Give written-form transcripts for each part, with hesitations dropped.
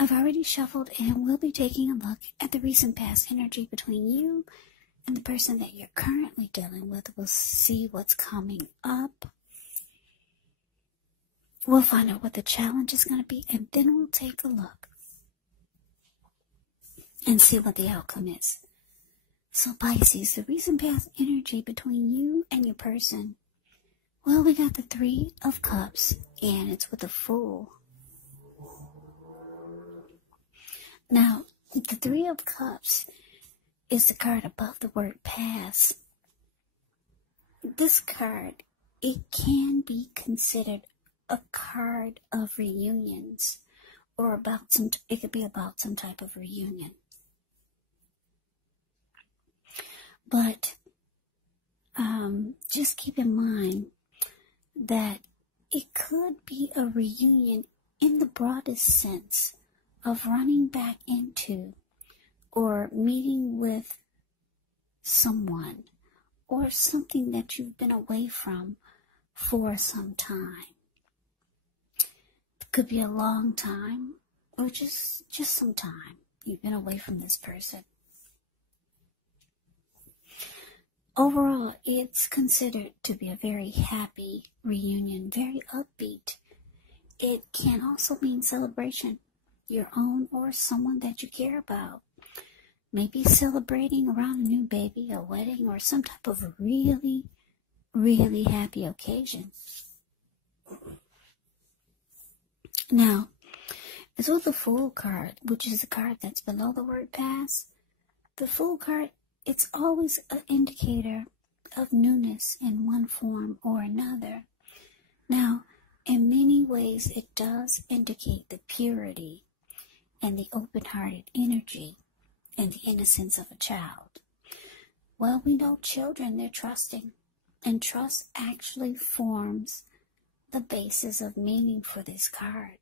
I've already shuffled and we'll be taking a look at the recent past energy between you and the person that you're currently dealing with. We'll see what's coming up. We'll find out what the challenge is going to be, and then we'll take a look and see what the outcome is. So Pisces, the recent past energy between you and your person. Well, we got the Three of Cups, and it's with the Fool. Now, the Three of Cups is the card above the word pass. This card, it can be considered a card of reunions, or it could be about some type of reunion. But just keep in mind that it could be a reunion in the broadest sense of running back into or meeting with someone or something that you've been away from for some time. It could be a long time or just some time you've been away from this person. Overall, it's considered to be a very happy reunion, very upbeat. It can also mean celebration, your own or someone that you care about. Maybe celebrating around a new baby, a wedding, or some type of really, really happy occasion. Now, it's with the Fool card, which is the card that's below the word pass. The Fool card, it's always an indicator of newness in one form or another. Now, in many ways, it does indicate the purity and the open-hearted energy and the innocence of a child. Well, we know children, they're trusting, and trust actually forms the basis of meaning for this card.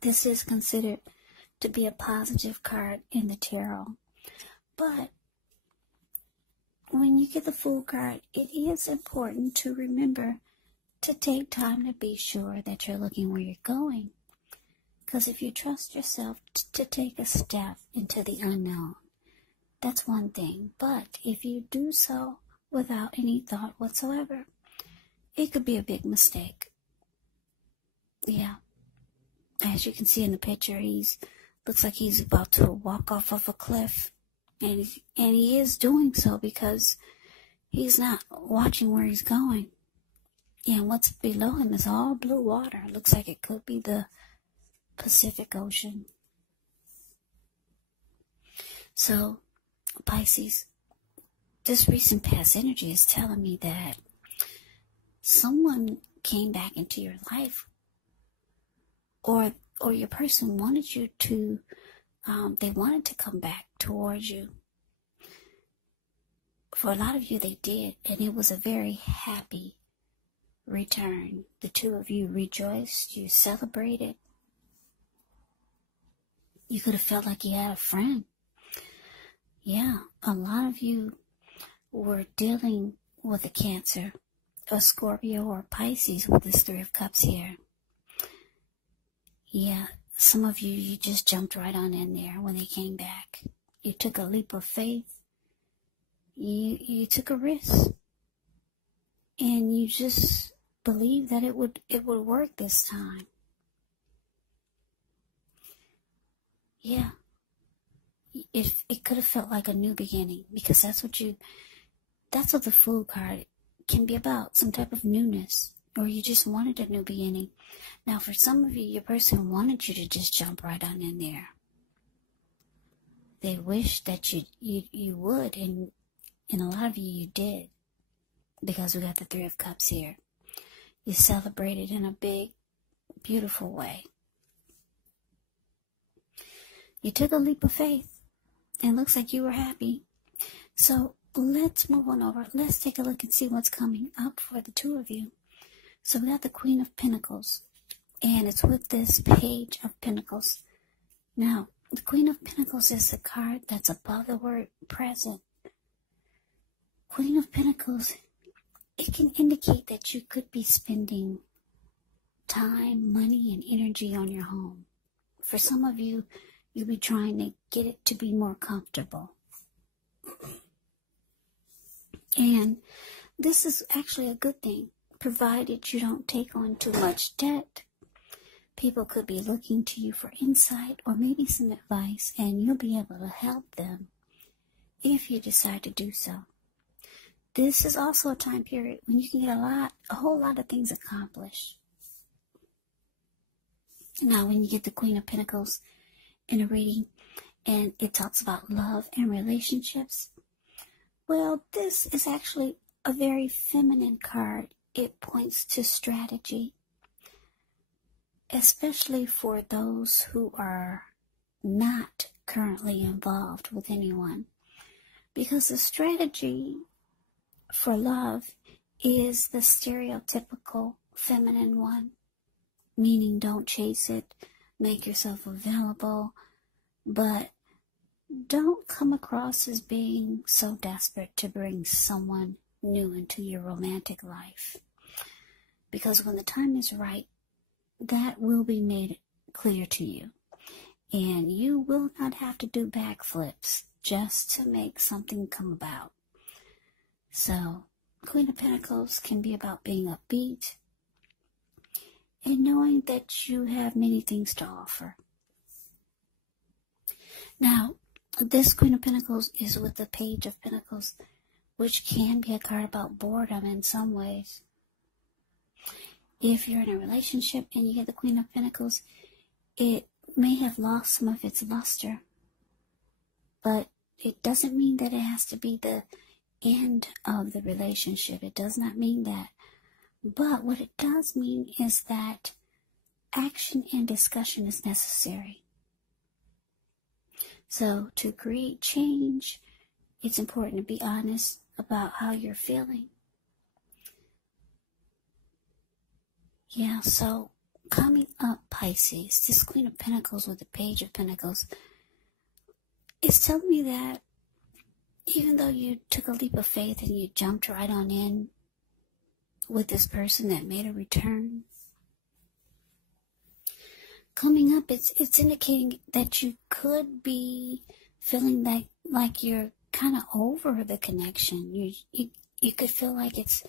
This is considered to be a positive card in the tarot. But when you get the Fool card, it is important to remember to take time to be sure that you're looking where you're going. Because if you trust yourself to take a step into the unknown, that's one thing. But if you do so without any thought whatsoever, it could be a big mistake. Yeah. As you can see in the picture, looks like he's about to walk off of a cliff. And he is doing so because he's not watching where he's going. And what's below him is all blue water. It looks like it could be the Pacific Ocean. So, Pisces, this recent past energy is telling me that someone came back into your life, or your person wanted you to, they wanted to come back towards you. For a lot of you, they did, and it was a very happy return. The two of you rejoiced, you celebrated. You could have felt like you had a friend. Yeah, a lot of you were dealing with a Cancer, a Scorpio, or Pisces with this Three of Cups here. Yeah, some of you just jumped right on in there when they came back. You took a leap of faith. You took a risk. And you just believed that it would work this time. Yeah. It could have felt like a new beginning, because that's what the Fool card can be about, some type of newness, or you just wanted a new beginning. Now, for some of you, your person wanted you to just jump right on in there. They wished that you would, and a lot of you did, because we got the Three of Cups here. You celebrated in a big, beautiful way. You took a leap of faith. It looks like you were happy. So let's move on over. Let's take a look and see what's coming up for the two of you. So we got the Queen of Pentacles, and it's with this Page of Pentacles. Now, the Queen of Pentacles is a card that's above the word present. Queen of Pentacles, it can indicate that you could be spending time, money, and energy on your home. For some of you, you'll be trying to get it to be more comfortable. And this is actually a good thing, provided you don't take on too much debt. People could be looking to you for insight or maybe some advice, and you'll be able to help them if you decide to do so. This is also a time period when you can get a whole lot of things accomplished. Now, when you get the Queen of Pentacles in a reading, and it talks about love and relationships, well, this is actually a very feminine card. It points to strategy, especially for those who are not currently involved with anyone. Because the strategy for love is the stereotypical feminine one, meaning don't chase it, make yourself available, but don't come across as being so desperate to bring someone new into your romantic life. Because when the time is right, that will be made clear to you. And you will not have to do backflips just to make something come about. So, Queen of Pentacles can be about being upbeat and knowing that you have many things to offer. Now, this Queen of Pentacles is with the Page of Pentacles, which can be a card about boredom in some ways. If you're in a relationship and you get the Queen of Pentacles, it may have lost some of its luster. But it doesn't mean that it has to be the end of the relationship. It does not mean that. But what it does mean is that action and discussion is necessary. So to create change, it's important to be honest about how you're feeling. Yeah, so coming up, Pisces, this Queen of Pentacles with the Page of Pentacles, is telling me that even though you took a leap of faith and you jumped right on in with this person that made a return, coming up, it's indicating that you could be feeling like you're kind of over the connection. You could feel like it's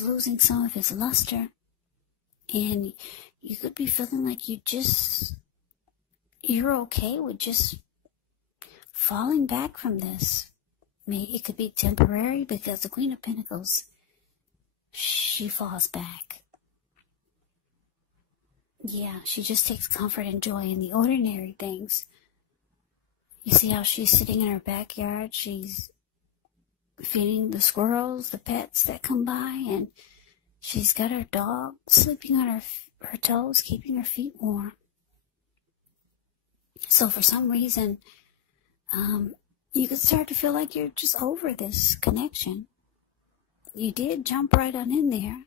losing some of its luster, and you could be feeling like you're okay with just falling back from this. Maybe it could be temporary, because the Queen of Pentacles, she falls back. Yeah, she just takes comfort and joy in the ordinary things. You see how she's sitting in her backyard, she's feeding the squirrels, the pets that come by, and she's got her dog sleeping on her toes, keeping her feet warm. So for some reason, you could start to feel like you're just over this connection. You did jump right on in there.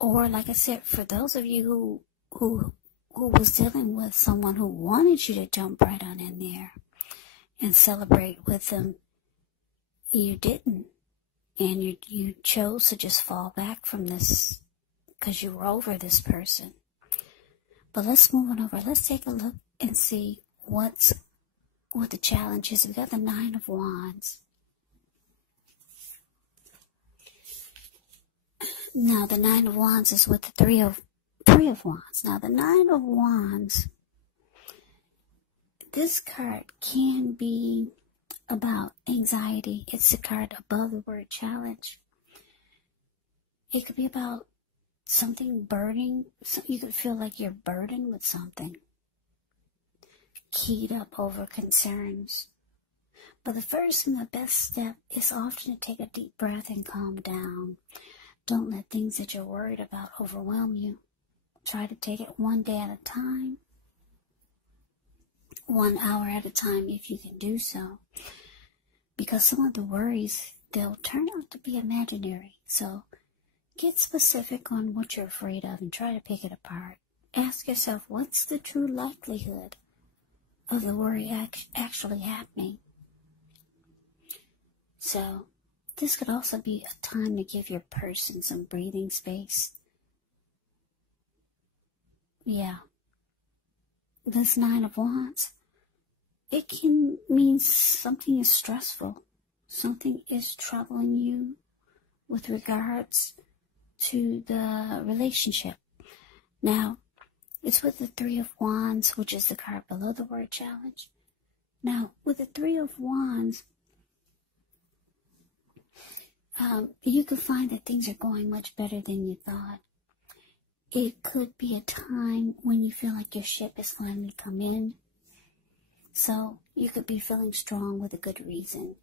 Or, like I said, for those of you who was dealing with someone who wanted you to jump right on in there and celebrate with them, you didn't. And you chose to just fall back from this because you were over this person. But let's move on over. Let's take a look and see what the challenge is. We got the Nine of Wands. Now, the Nine of Wands is with the Three of Wands. Now, the Nine of Wands, this card can be about anxiety. It's the card above the word challenge. It could be about something burning. You could feel like you're burdened with something, keyed up over concerns. But the first and the best step is often to take a deep breath and calm down. Don't let things that you're worried about overwhelm you. Try to take it one day at a time, 1 hour at a time if you can do so. Because some of the worries, they'll turn out to be imaginary. So get specific on what you're afraid of and try to pick it apart. Ask yourself, what's the true likelihood of the worry actually happening? So this could also be a time to give your person some breathing space Yeah. This Nine of Wands, it can mean something is stressful. Something is troubling you with regards to the relationship. Now, it's with the Three of Wands, which is the card below the word challenge. Now, with the Three of Wands, you can find that things are going much better than you thought. It could be a time when you feel like your ship has finally come in. So you could be feeling strong with a good reason.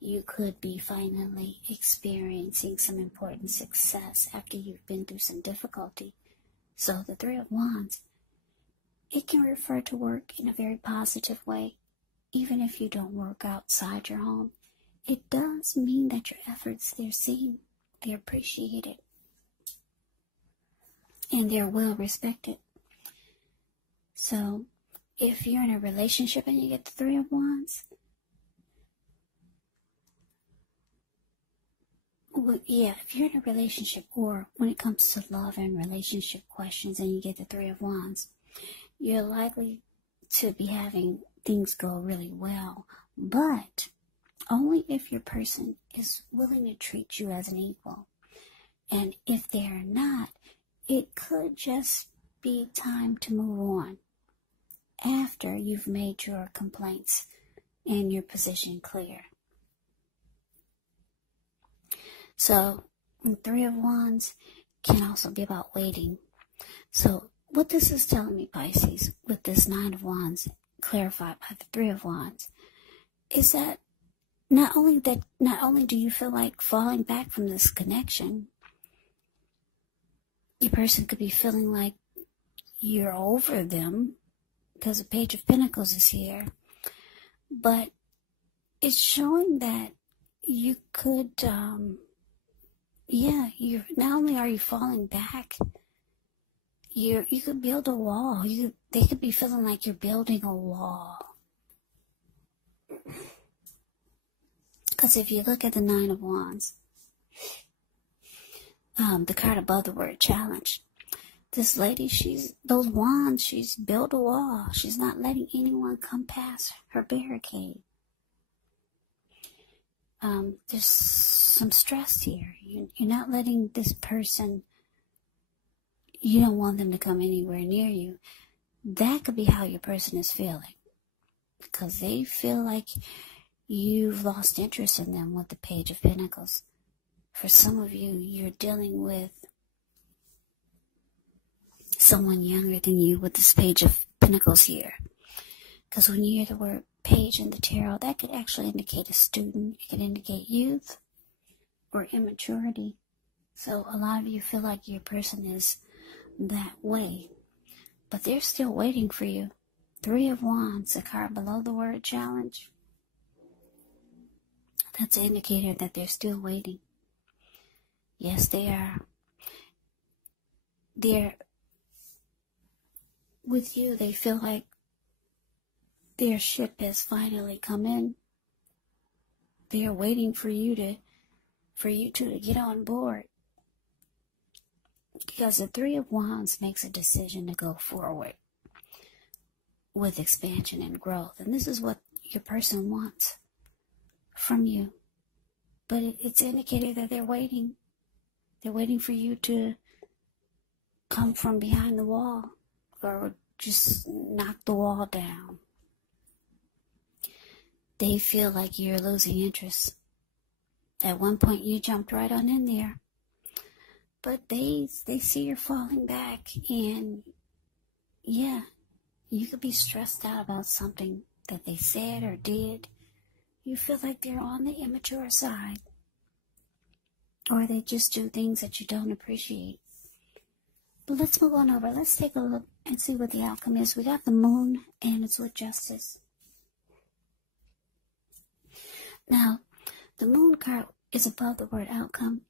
You could be finally experiencing some important success after you've been through some difficulty. So the Three of Wands, it can refer to work in a very positive way. Even if you don't work outside your home, it does mean that your efforts, they're seen, they're appreciated, and they're well respected. So if you're in a relationship and you get the Three of Wands, well, yeah, if you're in a relationship, or when it comes to love and relationship questions and you get the Three of Wands, you're likely to be having things go really well, but only if your person is willing to treat you as an equal. And if they're not, it could just be time to move on after you've made your complaints and your position clear. So, the Three of Wands can also be about waiting. So, what this is telling me, Pisces, with this Nine of Wands clarified by the Three of Wands, is that not only do you feel like falling back from this connection, your person could be feeling like you're over them because the Page of Pentacles is here, but it's showing that you could, you're not only are you falling back, you could build a wall. They could be feeling like you're building a wall. Because if you look at the Nine of Wands, the card above the word challenge, this lady, she's built a wall. She's not letting anyone come past her barricade. There's some stress here. You're not letting this person, you don't want them to come anywhere near you. That could be how your person is feeling, because they feel like you've lost interest in them with the Page of Pentacles. For some of you, you're dealing with someone younger than you with this Page of Pentacles here. Because when you hear the word page in the tarot, that could actually indicate a student. It could indicate youth or immaturity. So a lot of you feel like your person is that way. But they're still waiting for you. Three of Wands, the card below the word challenge. That's an indicator that they're still waiting. Yes, they are. They're with you. They feel like their ship has finally come in. They are waiting for you to get on board. Because the Three of Wands makes a decision to go forward with expansion and growth. And this is what your person wants from you. But it's indicated that they're waiting. They're waiting for you to come from behind the wall or just knock the wall down. They feel like you're losing interest. At one point you jumped right on in there. But they see you're falling back, and yeah, you could be stressed out about something that they said or did. You feel like they're on the immature side, or they just do things that you don't appreciate. But let's move on over. Let's take a look and see what the outcome is. We got the Moon, and it's with Justice. Now, the Moon card is above the word outcome.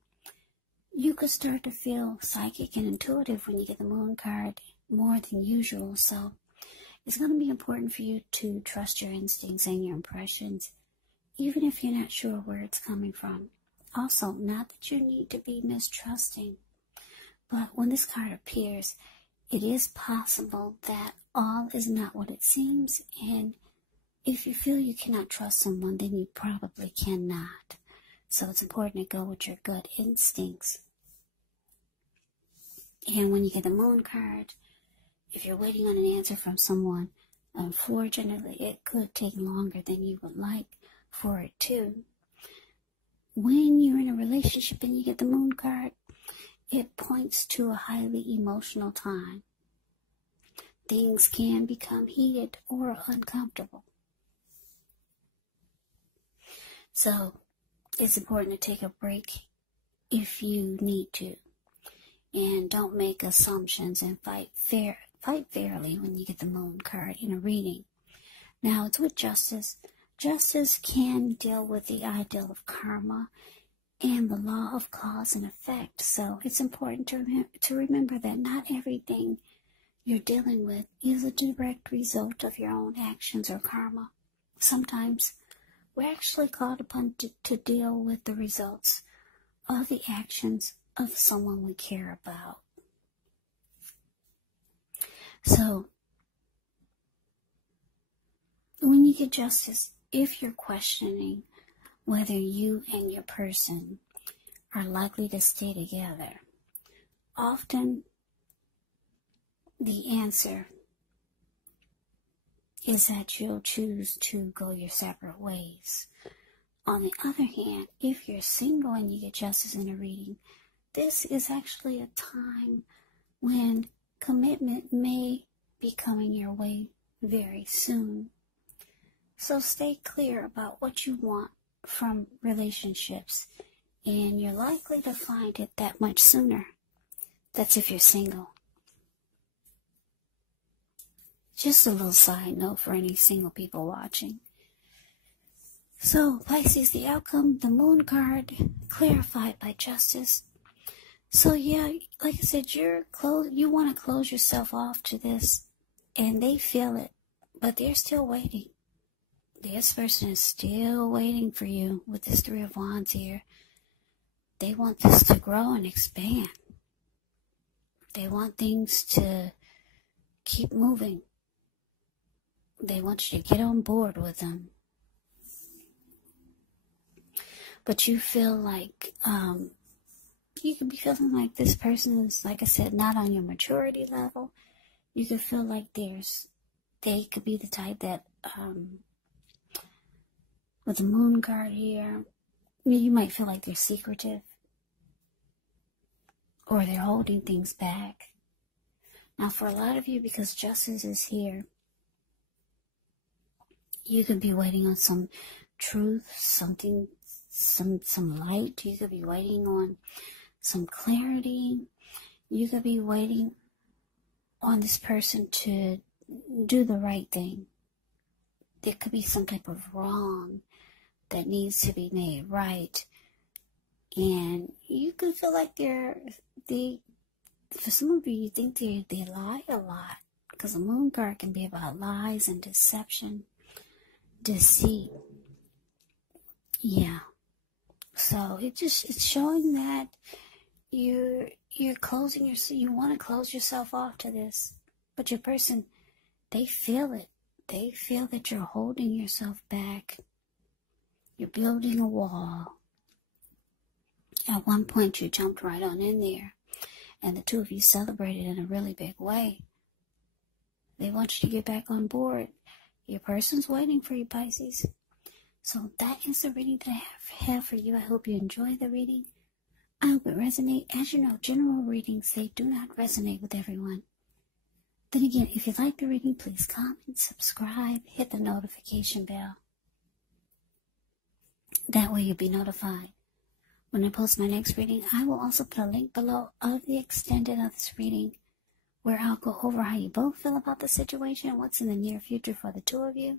You could start to feel psychic and intuitive when you get the Moon card more than usual. So it's going to be important for you to trust your instincts and your impressions, even if you're not sure where it's coming from. Also, not that you need to be mistrusting, but when this card appears, it is possible that all is not what it seems, and if you feel you cannot trust someone, then you probably cannot. So it's important to go with your gut instincts. And when you get the Moon card, if you're waiting on an answer from someone, unfortunately, it could take longer than you would like for it to. When you're in a relationship and you get the Moon card, it points to a highly emotional time. Things can become heated or uncomfortable. So it's important to take a break if you need to. And don't make assumptions and fight fairly when you get the Moon card in a reading. Now, it's with Justice. Justice can deal with the ideal of karma and the law of cause and effect. So it's important to remember that not everything you're dealing with is a direct result of your own actions or karma. Sometimes we're actually called upon to deal with the results of the actions of someone we care about. So, when you get Justice, if you're questioning whether you and your person are likely to stay together, often the answer is that you'll choose to go your separate ways. On the other hand, if you're single and you get Justice in a reading, this is actually a time when commitment may be coming your way very soon. So stay clear about what you want from relationships, and you're likely to find it that much sooner. That's if you're single. Just a little side note for any single people watching. So, Pisces, the outcome, the Moon card, clarified by Justice. So yeah, like I said, you want to close yourself off to this, and they feel it, but they're still waiting. This person is still waiting for you with this Three of Wands here. They want this to grow and expand. They want things to keep moving. They want you to get on board with them. But you feel like, you could be feeling like this person is, like I said, not on your maturity level. You could feel like they could be the type that, with the Moon card here, you might feel like they're secretive, or they're holding things back. Now, for a lot of you, because Justice is here, you could be waiting on some truth, something, some light. You could be waiting on some clarity. You could be waiting on this person to do the right thing. There could be some type of wrong that needs to be made right. And you could feel like for some of you, you think they lie a lot. Because the Moon card can be about lies and deception, deceit. Yeah. So it's showing that you're closing you want to close yourself off to this. But your person, they feel it. They feel that you're holding yourself back. You're building a wall. At one point, you jumped right on in there, and the two of you celebrated in a really big way. They want you to get back on board. Your person's waiting for you, Pisces. So that is the reading that I have for you. I hope you enjoy the reading. I hope it resonates. As you know, general readings, they do not resonate with everyone. Then again, if you like the reading, please comment, subscribe, hit the notification bell. That way you'll be notified when I post my next reading. I will also put a link below of the extended of this reading, where I'll go over how you both feel about the situation, what's in the near future for the two of you,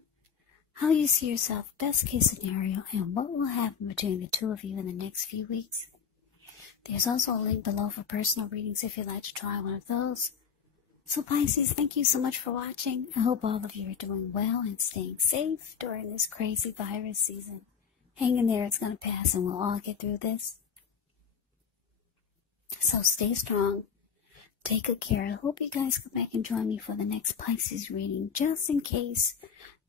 how you see yourself, best case scenario, and what will happen between the two of you in the next few weeks. There's also a link below for personal readings if you'd like to try one of those. So Pisces, thank you so much for watching. I hope all of you are doing well and staying safe during this crazy virus season. Hang in there, it's going to pass and we'll all get through this. So stay strong. Take good care. I hope you guys come back and join me for the next Pisces reading. Just in case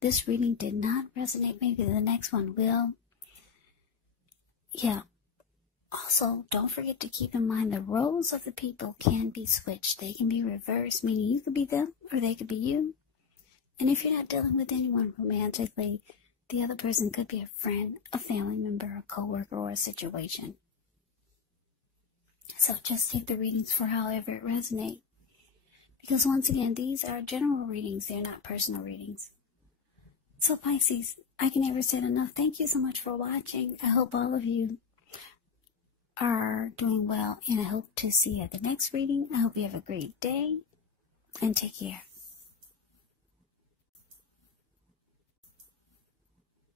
this reading did not resonate, maybe the next one will. Yeah. Also, don't forget to keep in mind the roles of the people can be switched. They can be reversed, meaning you could be them or they could be you. And if you're not dealing with anyone romantically, the other person could be a friend, a family member, a coworker, or a situation. So just take the readings for however it resonates. Because once again, these are general readings. They're not personal readings. So Pisces, I can never say it enough. Thank you so much for watching. I hope all of you are doing well. And I hope to see you at the next reading. I hope you have a great day. And take care.